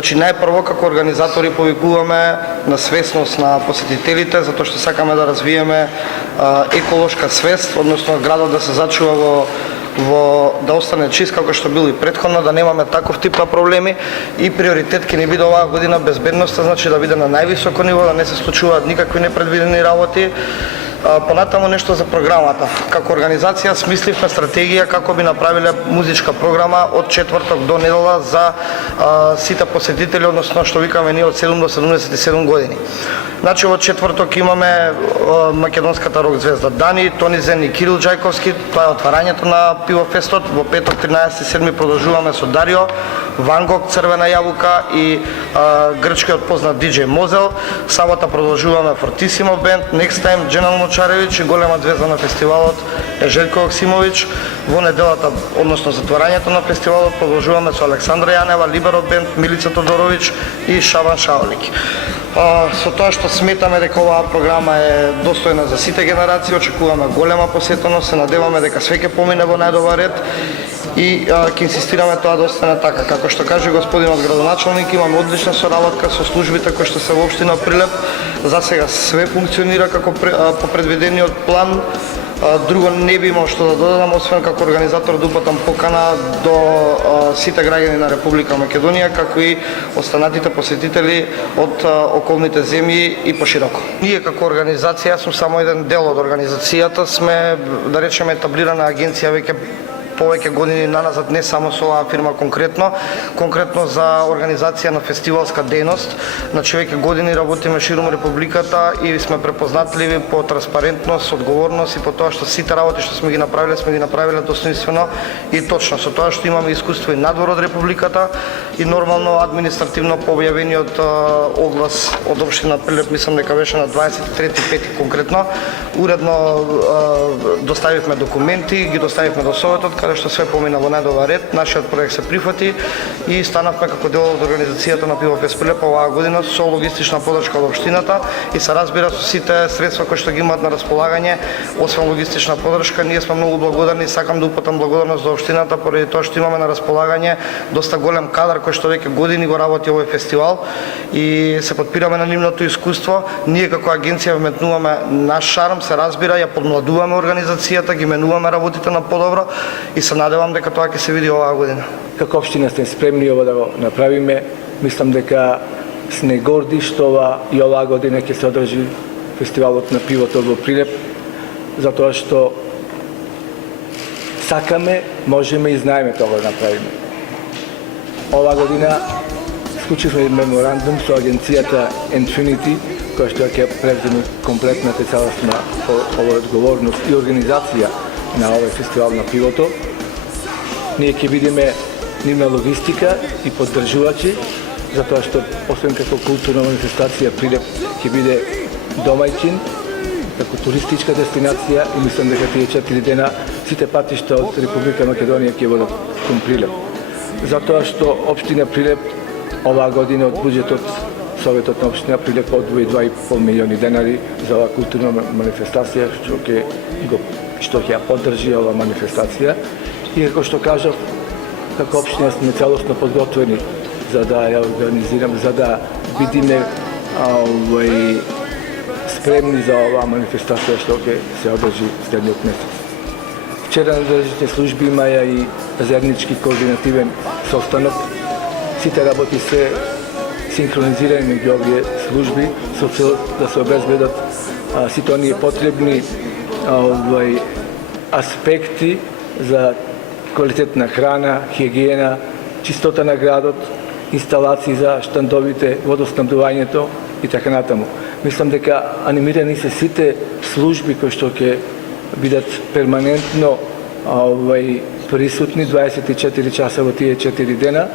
Значи, најпрво како организатори повикуваме на свесност на посетителите, затоа што сакаме да развиеме еколошка свест, односно градот да се зачува да остане чист како што бил и претходно, да немаме таков тип на проблеми и приоритет ќе ни биде оваа година безбедноста, значи да биде на највисоко ниво, да не се случуваат никакви непредвидени работи. Понатаму нешто за програмата. Како организација смисливме стратегија како би направиле музичка програма од четврток до недела за сите посетители, односно што викаме ние од 7 до 77 години. Значи во четврток имаме македонската рок звезда Дани, Тони Зен и Кирил Джајковски, тоа е отварањето на пивофестот. Во петок 13.7 продолжуваме со Дарио, Ван Гог, Црвена јабука и грчкиот познат диџеј Мозел. Сабота продолжуваме Фортисимо бенд, Next Time, Дженал Мочаревич и голема звезда на фестивалот е Желко Оксимович. Во неделата, односно затворањето на фестивалот, продолжуваме со Александра Јанева, Либеро бенд, Милица Тодорович и Шабан Шаолик. Со тоа што сметаме дека оваа програма е достојна за сите генерации, очекуваме голема посетеност, се надеваме дека све ќе помине во најдобар ред и ќе инсистираме тоа да остане така. Како што каже господинот градоначалник, имаме одлична соработка со службите кои што се во општина Прилеп. За сега све функционира како по предвидениот план. Друго не би имал што да додадам, освен како организатор да упатам покана до сите граѓани на Република Македонија, како и останатите посетители од околните земји и пошироко. Ние како организација, јас сум само еден дел од организацијата, сме, да речеме, етаблирана агенција веќе повеќе години наназад, не само со оваа фирма конкретно за организација на фестивалска дејност. Значи веќе години работиме ширум републиката и сме препознатливи по транспарентност, одговорност и по тоа што сите работи што сме ги направиле достоинствено и точно, со тоа што имаме искуство и надвор од републиката и нормално административно по објавениот оглас од општина Прилеп, мислам дека беше на 23.5 конкретно, уредно доставивме документи, ги доставивме до Советот, каде што све помина во најдобар ред, нашиот проект се прифати и станавме како дел од организацијата на Пивофест Прилеп оваа година со логистична подршка од општината и се разбира со сите средства кои што ги имаат на располагање. Освен логистична подршка, ние сме многу благодарни и сакам да упатам благодарност за општината поради тоа што имаме на располагање доста голем кадар кој што веќе години го работи овој фестивал и се подпираме на нивното искуство. Ние како агенција вметнуваме наш шарм, се разбира, ја подмладуваме организацијата, ги менуваме работите на подобро и се надевам дека тоа ќе се види оваа година. Како општина сме спремни ова да го направиме. Мислам дека сме горди што и оваа година ќе се одржи фестивалот на пивото во Прилеп, затоа што сакаме, можеме и знаеме тоа да направиме. Оваа година склучивме меморандум со агенцијата Infinity, која што ќе превземе комплетната целосна одговорност и организација на овој фестивал на пивото. Ние ќе видиме нивна логистика и поддржувачи, затоа што освен како културна манифестација Прилеп ќе биде домаќин, како туристичка дестинација и мислам дека тие 4 дена сите патишта од Република Македонија ќе водат кон Прилеп. Затоа што општина Прилеп оваа година од буџетот Советот на општина Прилеп одвои 2,5 милиони денари за оваа културна манифестација што ќе ја поддржи оваа манифестација. И како што кажав, како општина сме целосно подготвени за да ја организираме, за да бидиме спремни за оваа манифестација што ќе се одржи следниот месец. Вчера надлежните служби имаја и заеднички координативен состанок. Сите работи се синхронизирани меѓу овие служби со цел да се обезбедат сите оние потребни аспекти за квалитетна храна, хигиена, чистота на градот, инсталации за штандовите, водоснабдувањето и така натаму. Мислам дека анимирани се сите служби кои што ќе бидат перманентно присутни 24 часа во тие 4 дена.